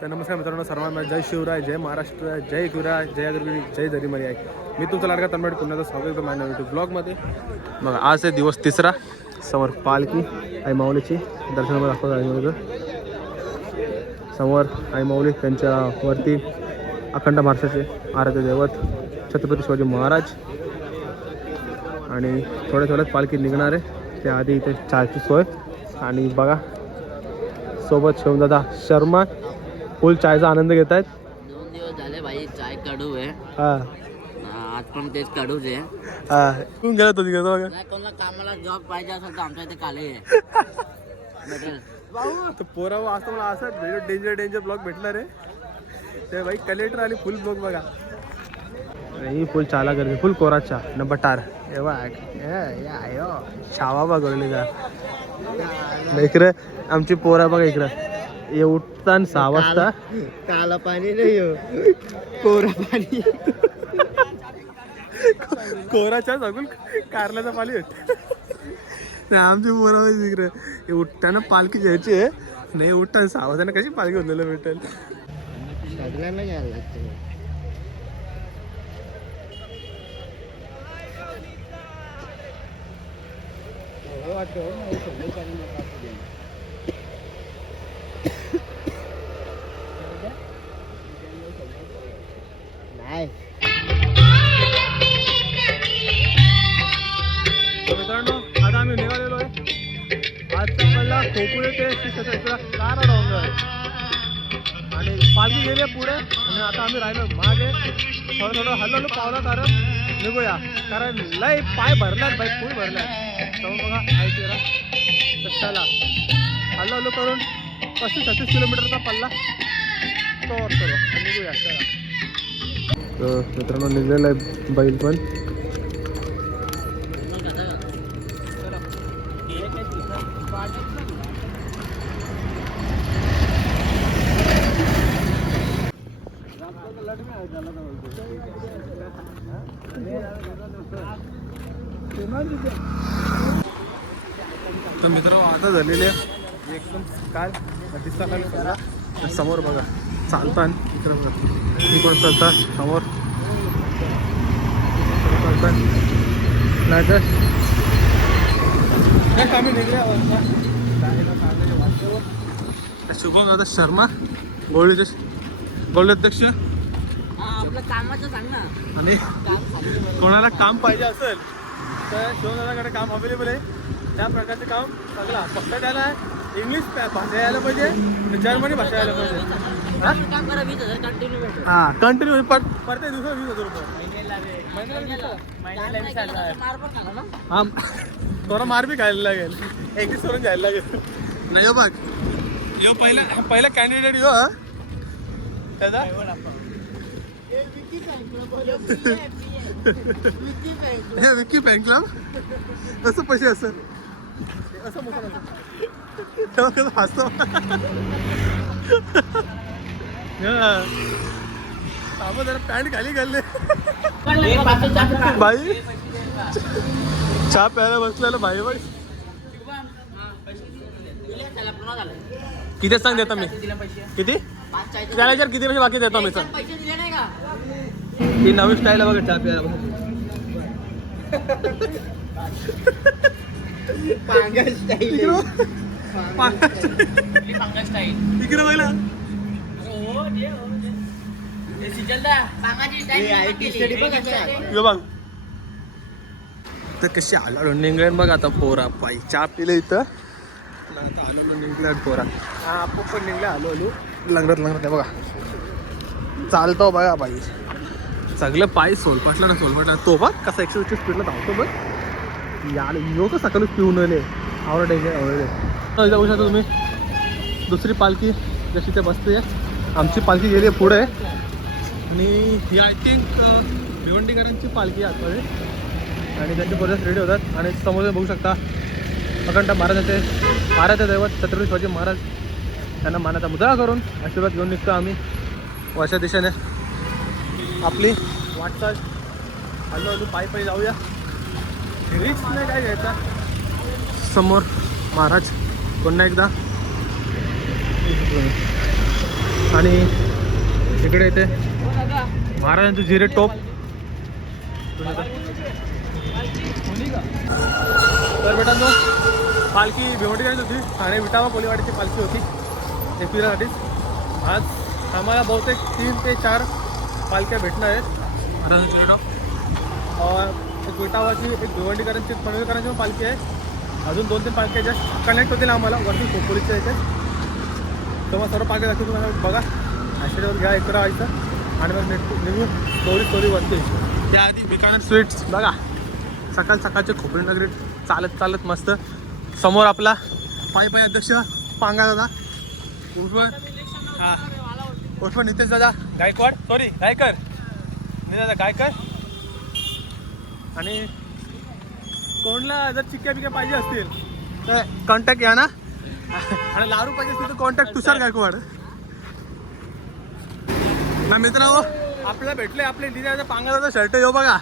तर नमस्कार मित्रांनो, सर्वांना जय शिवराय, जय महाराष्ट्र, जय गुराय, जय अगरगिरी, जय दरिमरी आहे. मी तुमचा लाडका तन्मय पुन्हा स्वागत करतो माझ्या यूट्यूब ब्लॉगमध्ये. मग आज आहे दिवस तिसरा. समोर पालखी आई माऊलीची दर्शनामध्ये दाखवत आहे. समोर आई माऊली त्यांच्या वरती अखंड महाराष्ट्राचे आराध्य दैवत छत्रपती शिवाजी महाराज आणि थोड्या थोड्यात पालखी निघणार आहे. त्याआधी इथे चहाची सोय आणि बघा सोबत शिवदादा शर्मा फुल चायचा आनंद घेत आहेत. 2 दिवस झाले भाई, चाय कडू आहे. हा आज पण तेच कडूच आहे. हा तू गेला तो तिकडे बघा. नाही, कोणाला कामाला जॉब पाहिजे असेल तर आमच्या इथे काले आहे. भेटेल. तर पोरा असं मला असं डेंजर ब्लॉग भेटणार आहे. ते भाई कलेक्टर आणि फुल ब्लॉग बघा. ही फुल चाला करते, फुल कोरा चहा न बटार छावा बघले जा इकडे आमची पोरा बघा. इकडं ये उठता 6 वाजता. काला पाणी नाही हो, कोरा पाणी. कोरा चहा सांगून कारल्याचं पाणी होत. आमची पोरा इकडे हे उठताना पालखी घ्यायची आहे. नाही उठताना 6 वाजताना कशी पालखी होतलेलं भेटेल. सगळ्यांना घ्यायला लागते. नाही मित्रांनो, आता आम्ही निघालेलो आहे. आजचा पल्ला खोकुळे ते कारा डोंगर आणि पालखी गेली पुढे आणि आता आम्ही राहिलो मागे. थोडं हल्लो पावला कारण निघूया, कारण लय पाय भरल्यात बाईक फुल भरल्यात. समोर बघा ऐकूया. तर चला हल्लो करून 35-36 किलोमीटरचा पल्ला कवर करू आणि निघूया. चला. तर मित्रांनो निघलेला आहे बैल पण. तर मित्र आता झालेले एकदम काल दिसता समोर बघा चालता. इकडं बघा इकडून चालता समोर चालता नाही तर आम्ही निघल्या. शुभम दादा शर्मा गोल्ड अध्यक्ष आपलं कामाचं सांग ना. आणि कोणाला काम पाहिजे असेल तर शिवदादाकडे काम अवेलेबल आहे. त्या प्रकारचे काम सगळं फक्त त्याला इंग्लिश भाषा यायला पाहिजे, जर्मनी भाषा यायला पाहिजे. काम करा 20,000 कंटिन्यू भेटेल. हां कंटिन्यू प्रत्येक दिवसाला 20,000 रुपये महिन्याला. हां थोडा मार बी खायला लागेल, एक दिवस सोडून जायला लागेल. नाही हो बघ यो पहिला कॅन्डिडेट यो हा त्याचा हे विकी बँक क्लब असं पैसे असं असं मोठं तेव्हा कसं हसतो. आपण जरा पॅन्ट खाली घालले बाई. चहा प्यायला बसलेला भाई बाई. किती सांग देतो मी किती त्याला जर किती पैसे बाकी देतो मी सांग. पैसे दिले नाही का? ही नवीन स्टाईल आहे बघा चहा प्यायला. पांगल स्टाईल. इकडे बघला बघ तर कशी आलो निघल्यान बघ. आता पोरा पायी चहा पिलं इथं आता आलो निघल्या पोरा. हा आपण पण निघल्या आलो लंगरत बघा चालतो बघा बाई. सगळं पाय सोलपाटला तो बघ कसा 120 स्पीडला धावतो बघ. यार यो का सकाळी पिऊन आले आवडे जाऊ शकता तुम्ही. दुसरी पालखी जशी ते बसते आमची पालखी गेली आहे पुढे आणि ही आय थिंक भिवंडीकरांची पालखी आहे आतमध्ये आणि त्यांचे पोलीस रेडी होतात. आणि समोर बघू शकता अखंड महाराजाचे दैवत छत्रपती शिवाजी महाराज त्यांना मानाचा मुद्रा करून आशीर्वाद घेऊन निघतो आम्ही वर्षा दिशेने. आपली वाटचाल हळूहळू पायी जाऊया. रिस्क नाही काय घ्यायचा. समोर महाराज पुन्हा एकदा आणि इकडे येते महाराजांचं जिरे टोप. तर बेटांनो पालखी भिवंडी करायची होती ठाणे विटावा कोलीवाडीची पालखी होती एकविरासाठीच. आज आम्हाला बहुतेक 3 ते 4 पालख्या भेटणार आहेत महाराजांच्या जिरे टॉप. एक विटावाची, एक भिवंडीकरांची, पनवेलकरांची पण पालखी आहे. अजून 2-3 पालख्या जस्ट कनेक्ट होतील आम्हाला वरती खोपोलीच्या इथे. तेव्हा सर्व पालख्या दाखवतो तुम्हाला बघा. आश्चर्यावर घ्या इकडं व्हायचं आणि मग निघू स्टोरी वरती. त्याआधी बिकानेर स्वीट्स बघा. सकाळचे खोपडी नगरी चालत मस्त. समोर आपला पायी अध्यक्ष पांगा दादा उर्फ नितेश दादा गायकवाड, गायकर आणि कोणला जर चिक्क्या बिक्या पाहिजे असतील तर कॉन्टॅक्ट या ना. आणि लारू पाहिजे असतील तर कॉन्टॅक्ट तुषार गायकवाड. मित्रांनो आपल्याला भेटले आपले डिझायनचा पांगा दादा शर्ट येऊ बघा.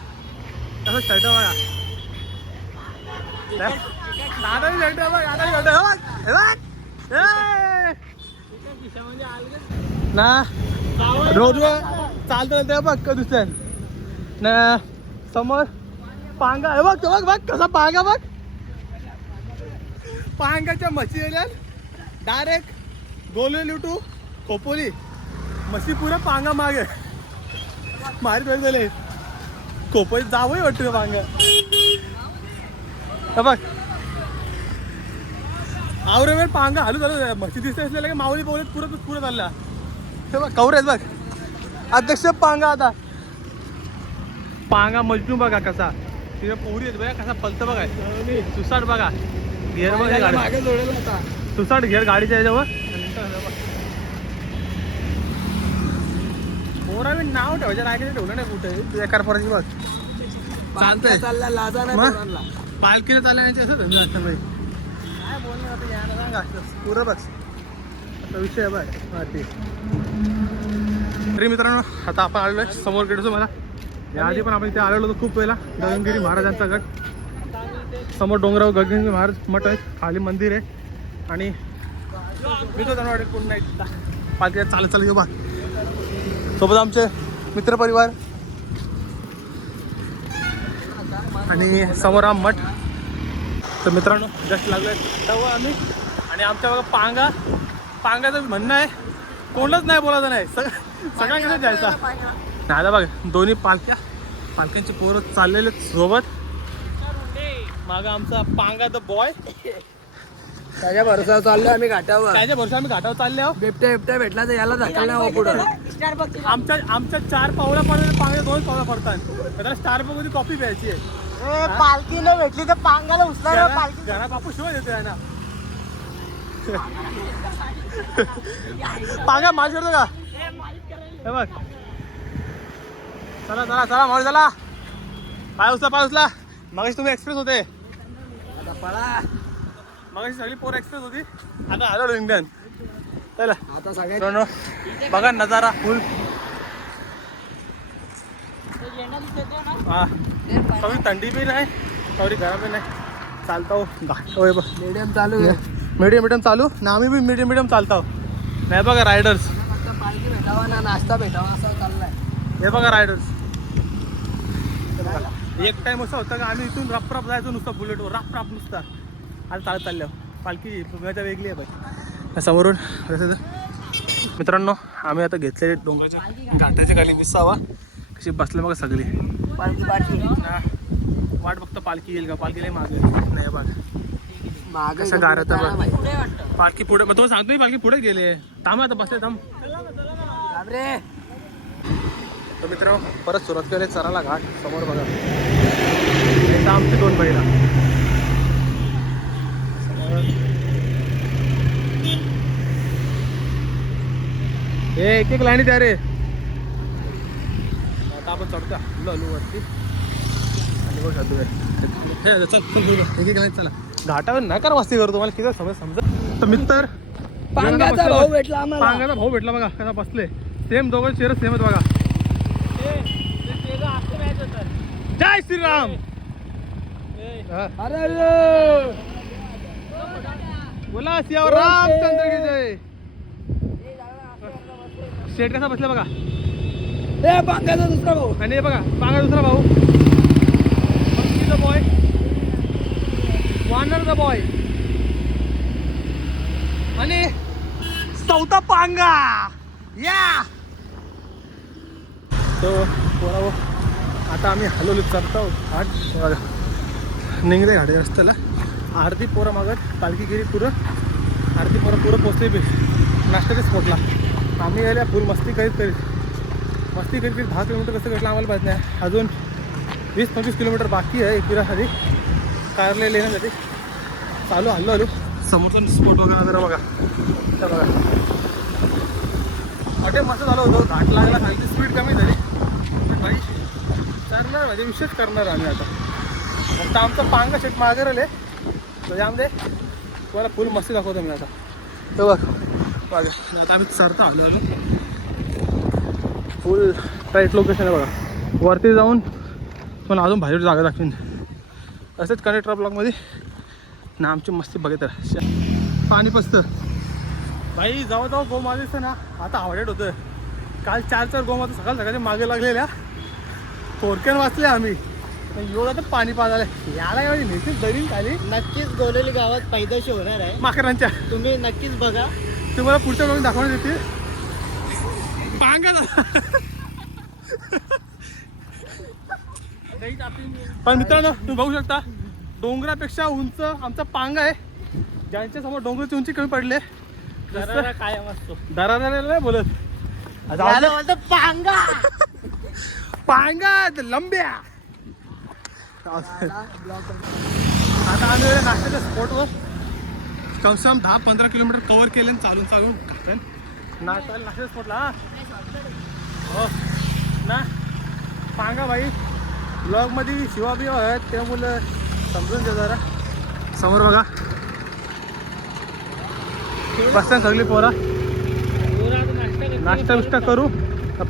कसं शर्ट बघा. दादा शर्ट ना रोज चालतं बघ का दुसऱ्या ना. समोर पांगा हे बघ कसा पांगा बघ. पांगाच्या म्हशी येणार डायरेक्ट गोलेली टू खोपोली. म्हशी पुरा पांगा मागे मारी वेळ झाले. खोपोलीत जावंही वाटतं पांगा. बघ आवरे वेळ पांगा हलू झालं. म्हशी दिसते असलेलं की माऊली बोलत पुरं चालला. हे बघ कवरेज बघ अध्यक्ष पांगा. आता पांगा मजनू बघा कसा तिथे पोहरी येत बघा कसा पलतं बघा. सुसाट बघा घेर बघा मागे जोडेल होता. सुसाट घेर गाडीच्या याच्यावर. पोरा मी नाव ठेवायचं नाही ठेवलं नाही कुठे एकार पोराची बघ चालतंय चालला लाजा नाही. पालखीला चालण्याचे असं धंदा असतं बाई. काय बोलणार आता यायला सांगा पुरं बघ आता विषय आहे बघ. तरी मित्रांनो आता आपण आलेलो आहे समोर गेटचं. मला याआधी पण आपण इथे आलेलो होतो खूप वेळेला. गगनगिरी महाराजांचा गट समोर डोंगरावर गगनगिरी महाराज मठ आहे. खाली मंदिर आहे आणि मी तो जाणार पुन्हा एकदा पालखी चालत घेऊ बा. सोबत आमचे मित्रपरिवार आणि समोर हा मठ. तर मित्रांनो जस्ट लागलो तेव्हा आम्ही आणि आमच्या बघा पांगाचं म्हणणं आहे कोणच नाही बोलायचं नाही. सगळ्या कसं जायचा नाही. आता बघ दोन्ही पालख्यांचे पोरं चाललेले सोबत. मागं आमचा पांगा द बॉय. त्याच्या भरोसा चाललो आम्ही घाटावर. चालले आहो. बिबट्या भेटला तर याला धक्का पुढं. आमच्या 4 पावला पडतात पांगा 2 पावला पडतात. त्याला स्टारबकची कॉफी प्यायची आहे. पालखी न भेटली तर पांगाला उचला. घरा बापू शिवाय देतोय ना. पांगा माल करतो का हे बघ. चला माल चला. पाय उचला. मगाशी तुम्ही एक्सप्रेस होते. मगाशी सगळी पोर एक्सप्रेस होती. आता आलो इंडियन. चला आता सगळ्या बघा नजारा फुल. हा कवी थंडी बी नाही कवी गरम बी नाही. चालतो मीडियम चालू आहे. मीडियम चालू ना. आम्ही बी मीडियम चालतो. नाही बघा रायडर्स. पालखी भेटावा ना नाश्ता भेटावा असं चाललाय. हे बघा रायडर्स. एक टाइम असं होतं का आम्ही इथून रप जायचो नुसतं बुलेटवर रप नुसता. आता चालत चालल्या पालखी मजा वेगळी आहे बाई. समोरून मित्रांनो आम्ही आता घेतलेले डोंगराच्या घाटाच्या खाली विसावा कशी बसले बघा सगळी. पालखी वाट बघतो पालखी येईल का. पालखीला मागे नाही बघ कसं गारत पालखी पुढे. मग तुम्हाला सांगतो पालखी पुढे गेले. थांब आता बसले थांब. तर मित्र परत सुरुवात केली चराला घाट. समोर बघा आमचे 2 बैला. एक लाईनी त्या रे. आता आपण चढतो हलू वरती आणि बघ एक लाईन चला. घाटावर नकार मस्ती करतो. तुम्हाला किती समजा. तर मित्र पांगाचा भाऊ भेटला आम्हाला. पांगाचा भाऊ भेटला बघा कसा बसले. सेम दोघं चेहरे सेमच बघा. जय श्रीराम. बोला सियावर रामचंद्र की जय. सेट कसा बसला बघा. ए बांगाचा दुसरा भाऊ. आणि हे बघा पांगा दुसरा भाऊ. द बॉय वानर द बॉय आणि चौथा पांगा या. तो पोरा आता आम्ही हलवलो चढतो आठ निघले गाडी रस्त्याला. आरती पोरं मागत पालखी गेली पुरं. आरती पुरं पोचली बी नाश्त्याच्या स्पॉटला. आम्ही यायला फुल मस्ती करीत 10 किलोमीटर कसं घडलं आम्हाला माहीत नाही. अजून 20-25 किलोमीटर बाकी आहे एकविरासाठी कारले येण्यासाठी. चालू हल्लो समोरचा स्पॉट बघा जरा बघा. त्या बघा हॉटेल मस्त झालं होतं. घाट लागला खाली स्पीड कमी झाली. भाई करणार म्हणजे विशेष करणार आम्ही आता. फक्त आमचा पांगा शेट मागे राहिले तर यामध्ये तुम्हाला फुल मस्ती दाखवतो मी आता. तर बघ बघा आता आम्ही चढता आलो होतो. फुल टाईट लोकेशन आहे बघा. वरती जाऊन पण अजून बाहेर जागा दाखवीन. असंच कनेक्टर ब्लॉकमध्ये ना आमची मस्ती बघत राहा. पाणी पसतं भाई. जाऊ गोमाता दिसतं ना आता आवडेट होतं. काल 4 गोमाता सकाळच्या मागे लागलेल्या थोडक्यान वाचले आम्ही. एवढं तर पाणी पाजायला याला एवढी निश्चित दरीन खाली. नक्कीच गोलेली गावात पैदाशी होणार आहे माकरांच्या. तुम्ही नक्कीच बघा. तुम्हाला पुढच्या वेळी दाखवण्यात येते. पांगा पण मित्रांनो तुम्ही बघू शकता डोंगरापेक्षा उंच आमचा पांगा आहे. ज्यांच्या समोर डोंगराची उंची कमी पडले कायम असतो. दरारा नाही बोलत. पांगा पांगा लंब्या. आता आम्ही नाश्त्याच्या स्पॉटवर कमसे कम 10-15 किलोमीटर कव्हर केले. चालून नाश्त्याच्या स्पॉटला हो ना. पांगा भाई ब्लॉगमध्ये शिवा बिवा आहेत त्यामुळं समजून घ्या जरा. समोर बघा बसताना सगळी पोरा नाश्ता बिष्टा करू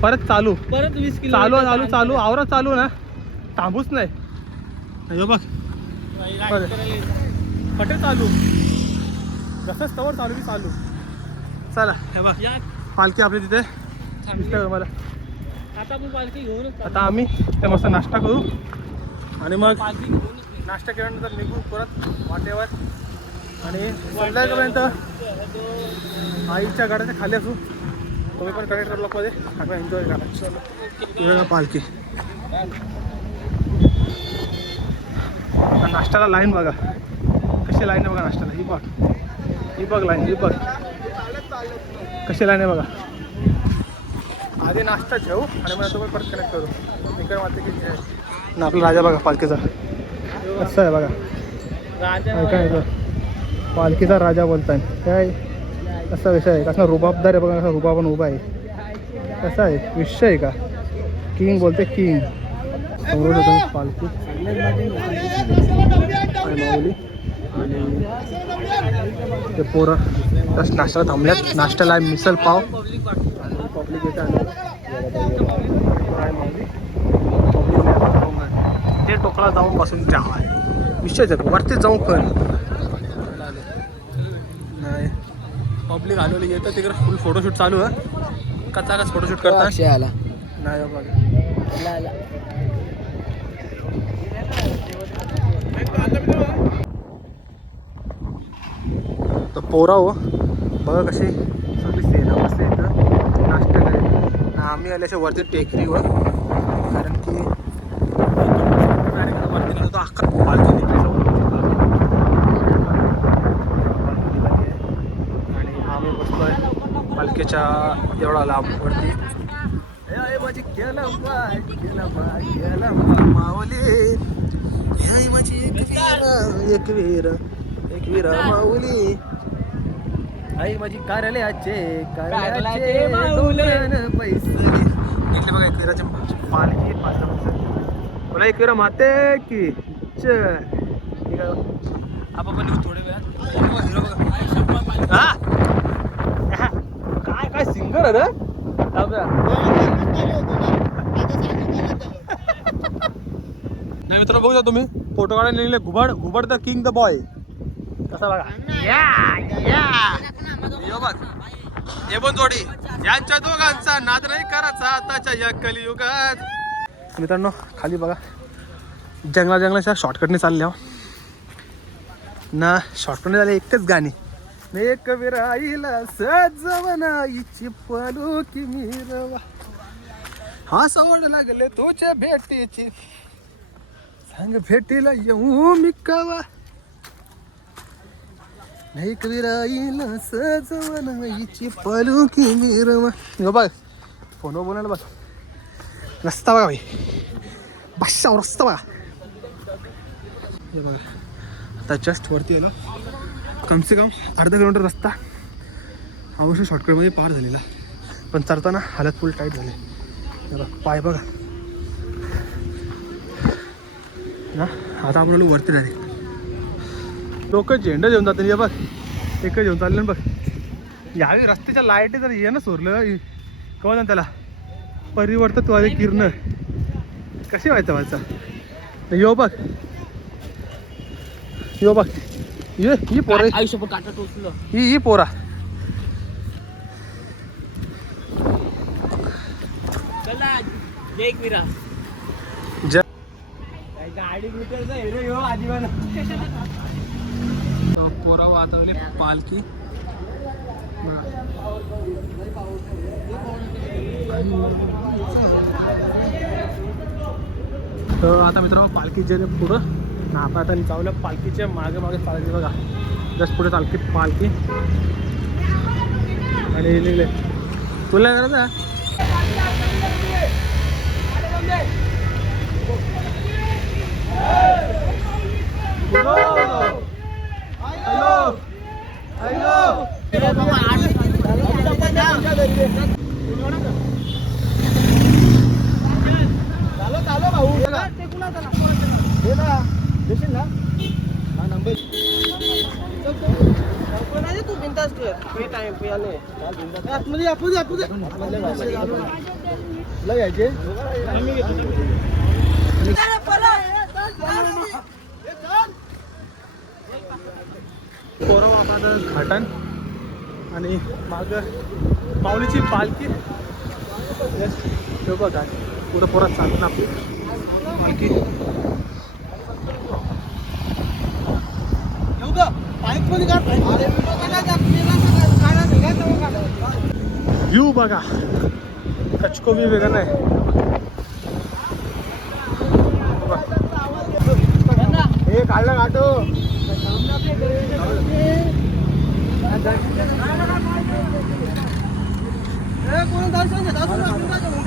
परत चालू. परत 20 किलो चालू आवरा चालू ना. थांबूच नाही. बघ फटे चालू जसंच तवर चालू की चालू. चला हे बघ पालखी आपली तिथे मला. आता आपण पालखी घेऊनच आता आम्ही ते मस्त नाश्ता करू आणि मग नाश्ता केल्यानंतर निघू परत वाटेवर. आणि संध्याकाळपर्यंत आईच्या गाड्याच्या खाली असू. तुम्ही पण कनेक्टर ब्लॉकमध्ये आम्ही एन्जॉय करा पालखी. नाश्त्याला लाईन बघा कशी लाईन आहे बघा नाश्त्याला. ही बघ लाईन ही बघ कशी लाईन आहे बघा. आधी नाश्ता ठेवू आणि मग तुम्ही परत कनेक्ट करू. इकडे वाटते की आपला राजा बघा पालखीचा कसं आहे बघा. काय पालखीचा राजा बोलताय काय कसा विषय आहे. कसा रुबाबदार आहे बघा. कसा रुबाबन उभा आहे. कसा आहे विषय आहे का. किंग बोलते किंग. समोर होतो पालखी माऊली आणि ते पोरं तसं नाश्त्याला थांबल्यात. नाश्त्याला मिसल पाव पब्लिक येतं. ते टोकला जाऊन बसून चहा विषयच आहे. वरती जाऊन पण नाही पब्लिक आलेलं येतं तिकडे फुल फोटोशूट चालू आहे. कचाकच फोटोशूट करतात नाही बघा. तर पोरा हो बघा कशी सगळी सेना बसते इथं नाश्ता करायला. आम्ही आल्याच्या वरती टेकडीवर कारण की वरती तो अख्खा पालखी निघाली आणि आम्ही बसलोय पालखीच्या एवढा लांब वरती. माझी केला मावली माझी एक वीर माऊली. आई माझी कार्यालयाचे पैसे घेतले बघा. एकविराचे पालखी मला एकविरा माते की आपण थोडे वेळात काय सिंगर आहे रे. नाही मित्र बघू तुम्ही फोटो काढायला लिहिले घुबड द किंग द बॉय कसा बघा. बघ हे पण जोडी यांच्या दोघांचा नाद नाही करायचा आताच्या या कलियुगात. मित्रांनो खाली बघा जंगलाच्या शॉर्टकटने चालले हो ना. शॉर्टकटने झाले एकच गाणी. एक विराईला सजवनाईची पलुकी मिरवा हा सोड लागले तुझ्या भेटीची सांग भेटीला येऊ मी कवा. एक विराईला सजवनाईची पलुकी मिरवा. बघ फोनवर बोलायला बघ. रस्ता बघा भाई बादशाह रस्ता बघा. हे बघा आता जस्ट वरती आलो. कम से कम अर्धा किलोमीटर रस्ता अवश्य शॉर्टकटमध्ये पार झालेला. पण चढताना हालत फुल टाईट झाले. हे बघा पाय बघा ना. आता आपण वरती राहिले. लोक झेंडा घेऊन जातात. हे बघ एकच घेऊन चालले ना बघ. यावेळी रस्त्याच्या लाईटी जर ये ना सोरलं कळलं त्याला परिवर्तित व्हायला किरण कशी व्हायचं व्हायचा. यो बघ यो बघ ही पोरा आयुष्य काटा टोचलं. ही पोरा चला जय विरा गाडी हिरो आजीवन पोरा वातावले पालखी. तर आता मित्रांनो पालखीचे पुढं ना आपण आता चावलं पालखीच्या मागे मागे चालली बघा. जस्ट पुढे चालकी पालखी आणि निघले. तुला करायचं तू बिंदास टाइम पोरं आता घाटण आणि माग माऊलीची पालखी. बघा पुढं पोरात चालतं आपली पालखी. व्ह्यू बघा कचकोबी वेगळं नाही. हे काढलं गाठो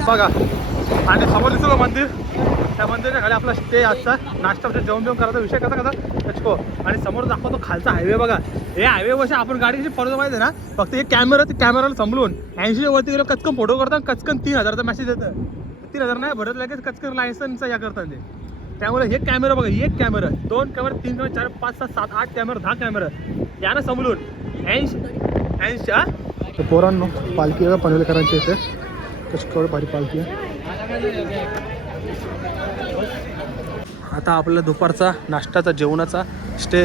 बघा. आणि समोर दिसलं मंदिर. त्या मंदिराच्या खाली आपला स्टे आजचा नाश्ता जेवण करायचा विषय कसा कसा कचको. आणि समोर दाखवतो खालचा हायवे बघा. हे हायवे वर्ष आपण गाडी कशी पडतो माहिती आहे ना. फक्त हे कॅमेराला समजून 80 वरती गेलो कचकन फोटो करतात. कचकन 3000चा मेसेज येतं. 3000 नाही भरत लगेच कचकन लायसन्सचा या करतात ते. त्यामुळे हे कॅमेरा बघा. एक camera 2 camera 3 camera 4 5 6 7 8 camera 10 camera यानं समजून 80 पोरांनो पालखी आहे पनवेलकरांची इथे. कशी भारी पालखी आहे. आता आपल्याला दुपारचा नाश्त्याचा जेवणाचा स्टे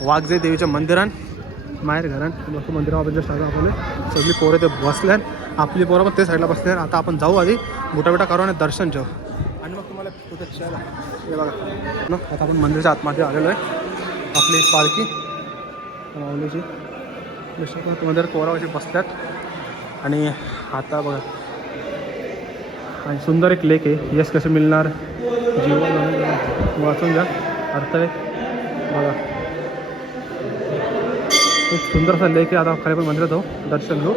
वाघजे देवीच्या मंदिरात माहेर घरात मस्त मंदिरामध्ये आपले सगळी पोरं ते बसल्यान. आपली पोरं पण ते साईडला बसल्या. आता आपण जाऊ आधी मोठा करू आणि दर्शन जाऊ आणि मग तुम्हाला तिथे हे बघा. आता आपण मंदिराच्या आतमध्ये आलेलो आहे. आपली पालखी माऊलीची मंदिर पोरावरची बसल्यात. आणि आता बघा आणि सुंदर एक लेक आहे. यश कसं मिळणार जीवन वाचून घ्या अर्थ आहे बघा. एक सुंदरसा लेक आहे. आता खाली पण मंदिरात जाऊ दर्शन घेऊ.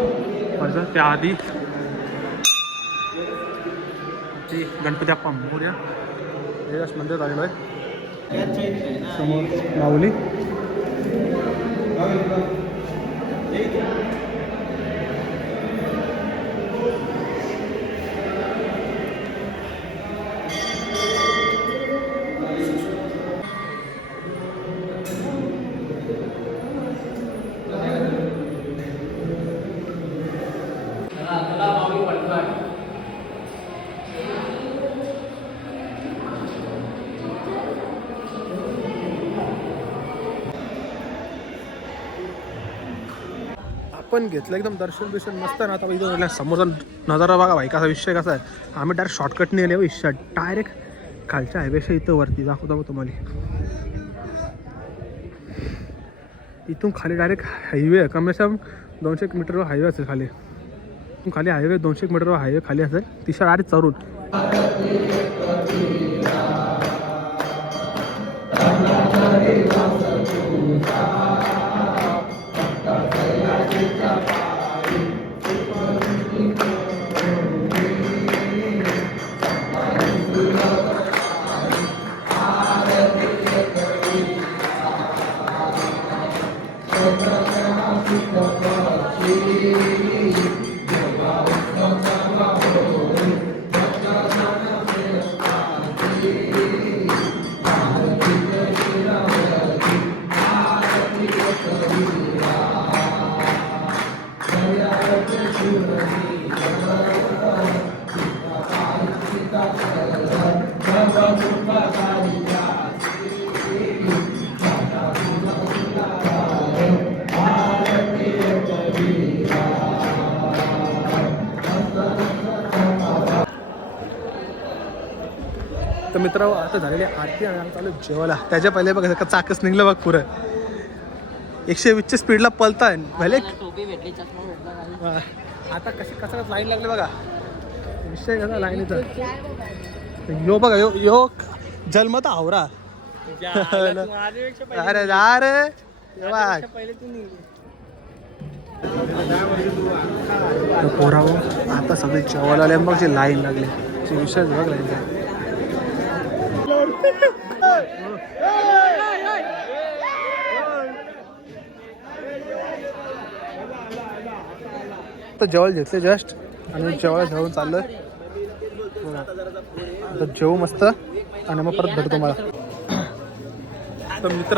माझं त्याआधी ती गणपती बाप्पा मोरया यश मंदिरात आलेलो आहे. समोर माऊली आपण घेतलं एकदम दर्शन बिर्शन मस्त ना. आता इथं समोरचा नजारा बघा भाई, कसा विषय कसा आहे. आम्ही डायरेक्ट शॉर्टकटने आले विषय, डायरेक्ट खालच्या हायवेच्या इथं वरती दाखवतो तुम्हाला. इथून खाली डायरेक्ट हायवे आहे, कमी कम 200 मीटरवर हायवे असेल खाली. खाली हायवे 200 मीटरवर हायवे खाली असेल. तिशा डायरेक्ट चढून तर मित्र आता झालेली आरती आणि आम्ही चालू जेवायला. त्याच्या पहिले बघा का चाकच निघलं बघ पुरं. 120च्या स्पीडला पळताय भले. टोपी भेटली, चष्मा भेटला. आता कसा लाईन लागले बघा. विषय कसा लाईनीचा. यो बघा यो जन्मता आवरा. अरे जा रे पोरा. आता सगळे जेवायला आले बघ, जे लाईन लागले विषय बघ लाईन. तर जेवायला घेतले जस्ट आणि जेवायला जेवून चाललं. आता जेवू मस्त आणि मग परत भेटतो मला. तर मित्र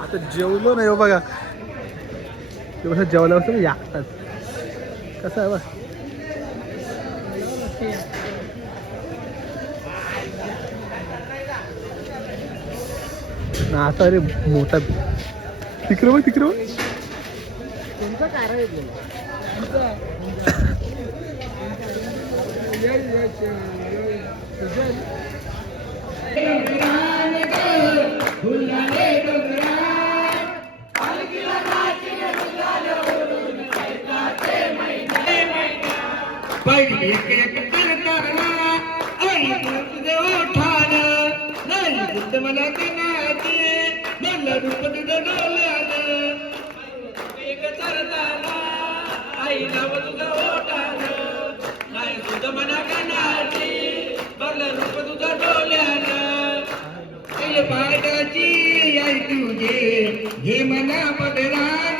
आता जेवलो नाही हो बघा. तेव्हा जेवायला असतं याकतात कसं आहे बघ. ना आता अरे मोठा तिकडे बघ तिकडे बघ. हे मना पदरान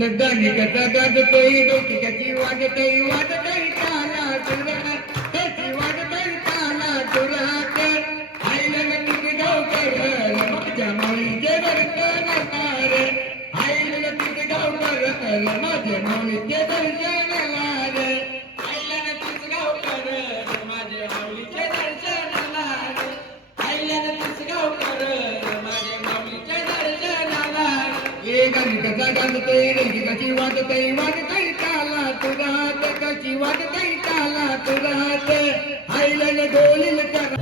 नगदानी कथा गाजतोय डोकी कची वाजतोय वाजतोय काना तुरात कची वाजतोय काना तुरात आईला नक्की गाव कर माझ्या माऊलीचे दर्शन लार आईला नक्की गाव कर माझ्या माऊलीचे दर्शन लार आईला नक्की गाव कर माझ्या माऊलीचे दर्शन लार आईला नक्की गाव कर माझ्या माऊलीचे दर्शन लार ये गाणी कथा गाजतोय डोकी कची वाजतोय वाजतोय काला तुरात कची वाजतोय काला तुरात आईला डोलील कर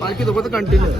पालखी सोबत कंटिन्यू.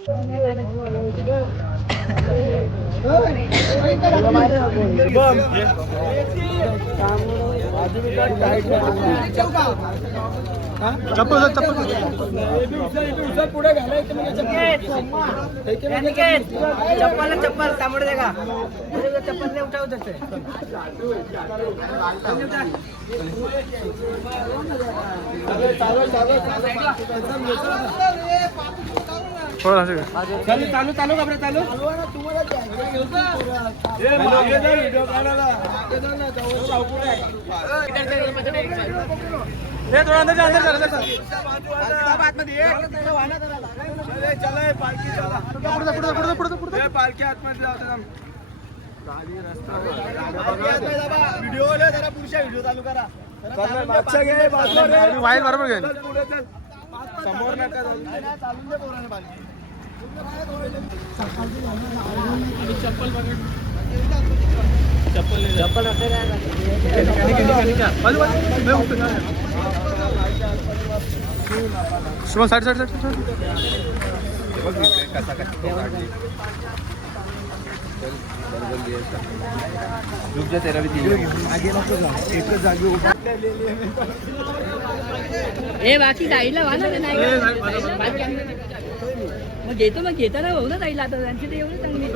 चप्पल पुढे घालायचं चप्पल तांबडे दे का चप्पल ने उठाव देते चालू चालू कपडे चालू थोड़ा अंदर जा अंदर चला पालखी आतमध्ये व्हिडिओ चालू करा वायर बरोबर घेऊन समोर नका चालून दे पोराने पालखी शुभम साइड साइड साइड ए बाकी जायला वा ना ते नाही मग घेतो मग घेताना भाऊ ना जायला आता त्यांची ते एवढी चांगली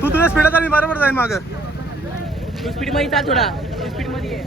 तू तुझ्या स्पीडात आम्ही बरोबर जाईल माग तू स्पीड मध्ये चाल थोडा स्पीड मध्ये ये.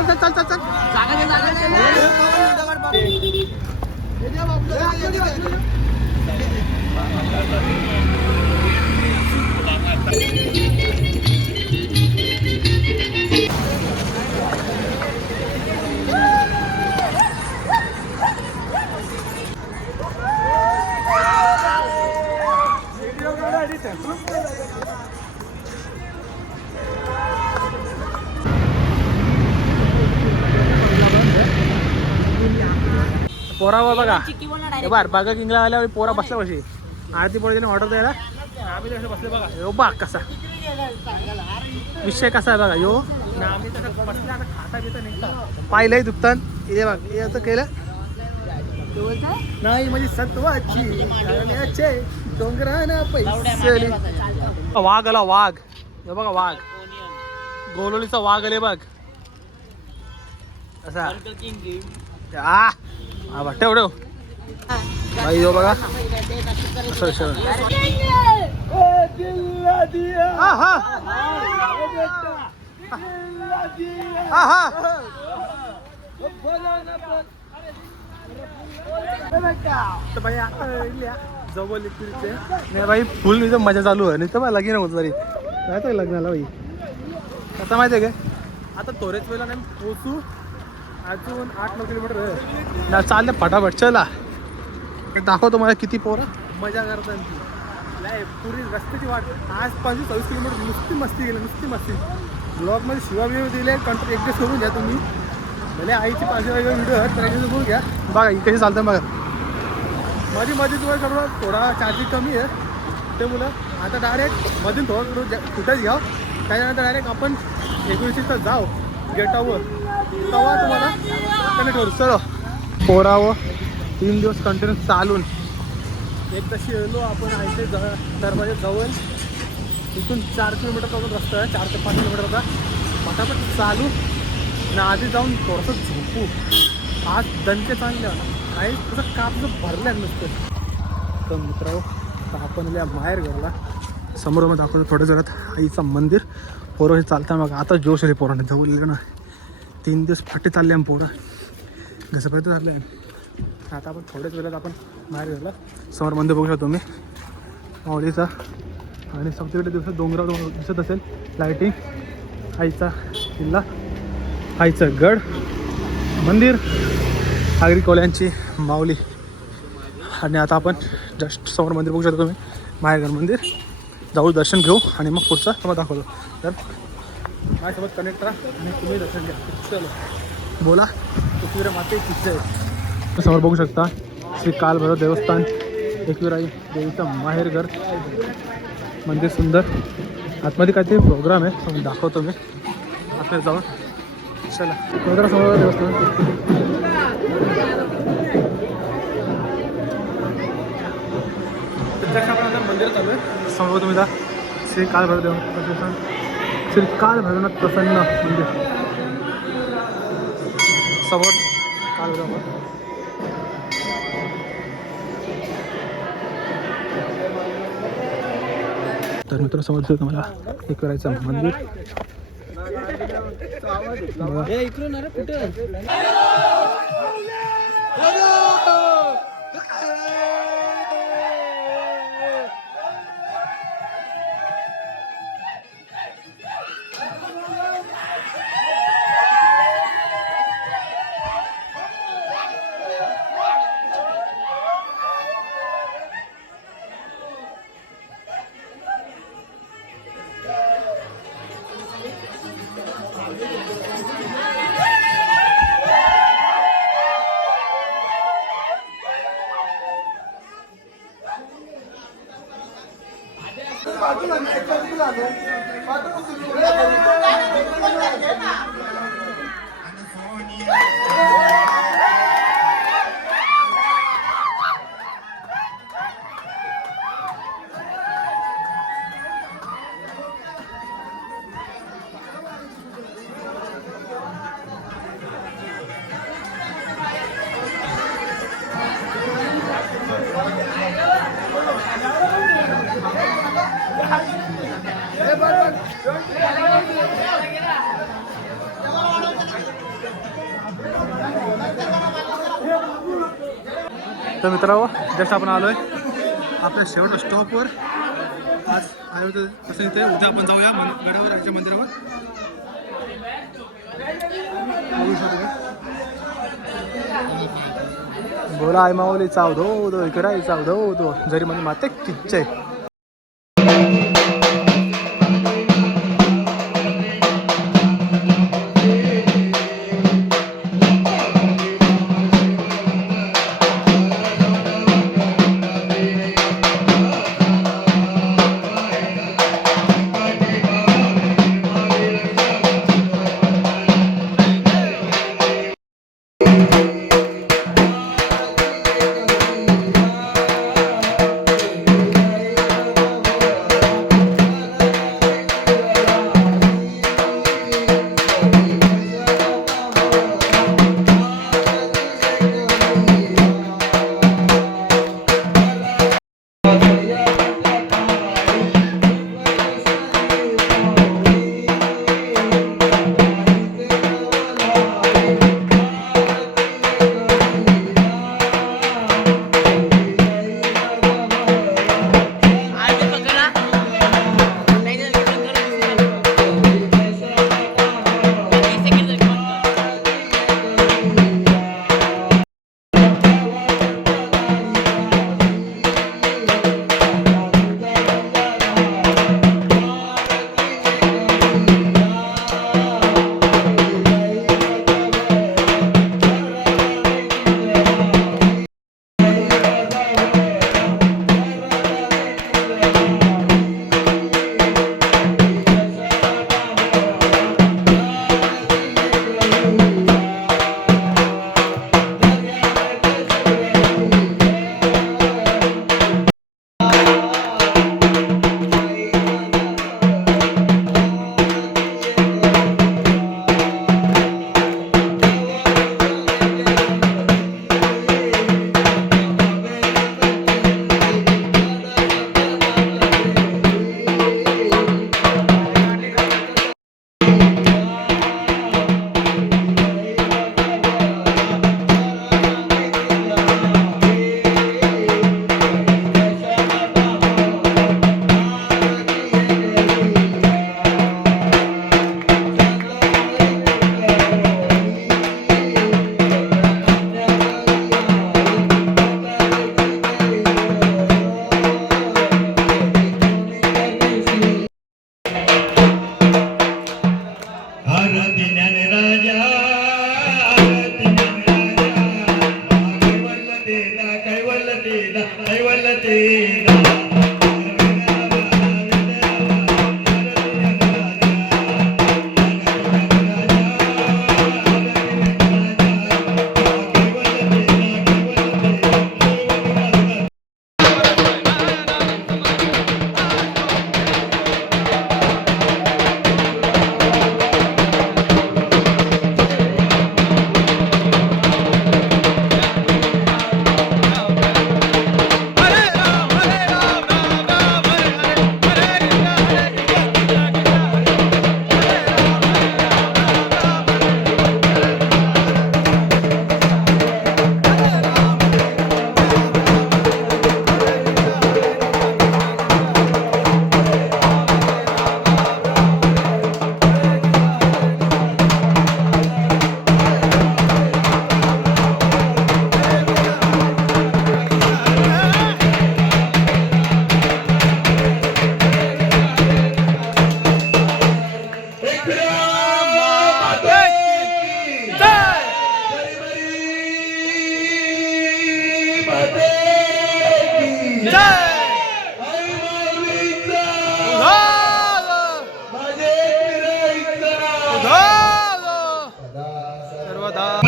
चल चल चल पोरावा बघा हे बार बागा किंगला आल्यावर पोरा बसला कशी आरती पोळीने ऑर्डर द्यायला आम्ही तसे बसले बघा यो बा कसा विषय कसा आहे बघा यो आम्ही तसं बसले आता खाता बिता नाही पाहिलंय दुपतान हे बघ हे असं केलं नाही म्हणजे सत्वाची करण्याचे डोंगराना पैसे वाघ आला वाघ हे बघा वाघ गोलोलीचा वाघ आले बघ असा हा ठेव ठेव भाई यो बघा जवळ नाही भाई फुल इथं मजा चालू आहे नाही तर बा लगीन होत तरी काय लग्नाला भाई कसं माहिती आहे का आता तोरेच वेळेला नाही पोचू अजून 8-9 किलोमीटर ना चालले फटाफट चला दाखवतो मला किती पोरं मजा करतात ती नाही पुरी रस्त्याची वाट आज 25-26 किलोमीटर नुसती मस्ती गेली नुसती मस्ती ब्लॉगमध्ये शिवा बिवा दिले कंट्रोल एक दिवस करून घ्या तुम्ही भले आईची 5 वेगळे व्हिडिओ आहेत त्याच्यात बघून घ्या बघा कशी चालतं बघा मध्ये तुम्हाला सर्व थोडा चार्जिंग कमी आहे ते मुलं आता डायरेक्ट मधून थोडं फुटेज घ्या त्याच्यानंतर डायरेक्ट आपण 19 जाऊ गेटावर तेव्हा तुम्हाला कनेक्ट करू चलो पोरावं 3 दिवस कंटिन्यू चालून एक तशी गेलो आपण आयते दरवाजा जवळ इथून 4 किलोमीटर जाऊन रस्ता आहे, 4 ते 5 किलोमीटरचा. पटापट चालू ना आधी जाऊन थोडंसं झोपू. आज दणके चालले काही तसं कापचं भरलं नसतं. तर मित्रांनो आता आपण या माहेर घरला समोर मग दाखवतो थोड्या जरात आईचं मंदिर. पोरं हे चालता मग आता जोश आले पोरांना जवळ ना 3 दिवस फाटे चालले आम्ही पोरं घसपर्यंत चालले आहे. आता आपण थोड्याच वेळात आपण बाहेर गेला समोर मंदिर बघू शकतो मी माऊलीचा. आणि सगळीकडे दिवसात डोंगरावर दिसत असेल लाईटिंग. आईचा किल्ला, आईचं गड, मंदिर, आगरी कोल्यांची माऊली. आणि आता आपण जस्ट समोर मंदिर बघू शकतो तुम्ही माहेरघर मंदिर. जाऊ दर्शन घेऊ आणि मग पुढचा तुम्हाला दाखवतो. तर माझ्यासोबत कनेक्ट राहा आणि तुम्ही दर्शन घ्या. चलो बोला एकविरा माते किस्से आहे. समोर बघू शकता श्री कालभैरव देवस्थान, एकविराई देवीचं माहेरघर मंदिर सुंदर. आतमध्ये काहीतरी प्रोग्राम आहे तुम्ही दाखवतो मी आपल्याला जाऊन. चला समोर देवस्थान. आपण आता मंदिर चालू आहे. समोर तुम्ही जा श्री कालभैरव देवस्थान, श्री कालभैरवनाथ प्रसन्न मंदिर. समोर कालभैरव. तर मित्र समोर तुम्हाला एक करायचं मंदिर. तर मित्रांनो जस्ट आपण आलो आहे आपल्या शेवटच्या स्टॉपवर. आज आलो होतो तसं इथे. उद्या आपण जाऊया गडावर आमच्या मंदिरावर. बोला आई माऊली चावधो दो इकडे आई चावधो दो जरी म्हणजे माते किच्चे.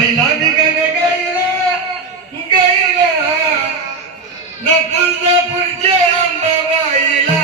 बैला निघाल गाईला गाईला ना तुळजापूरच्या अंबाबाईला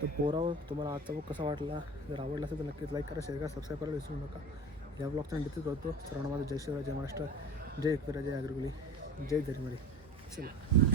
तर पोरावर तुम्हाला आजचा बुक कसा वाटला, जर आवडला असेल तर नक्कीच लाईक करा, शेअर करा, सबस्क्राईब करायला विसरू नका. या ब्लॉगचा एंड इथेच करतो. सर्वांना माझं जय शिवराय, जय महाराष्ट्र, जय एकविरा, जय अग्रगुली, जय दरिमरी. चला.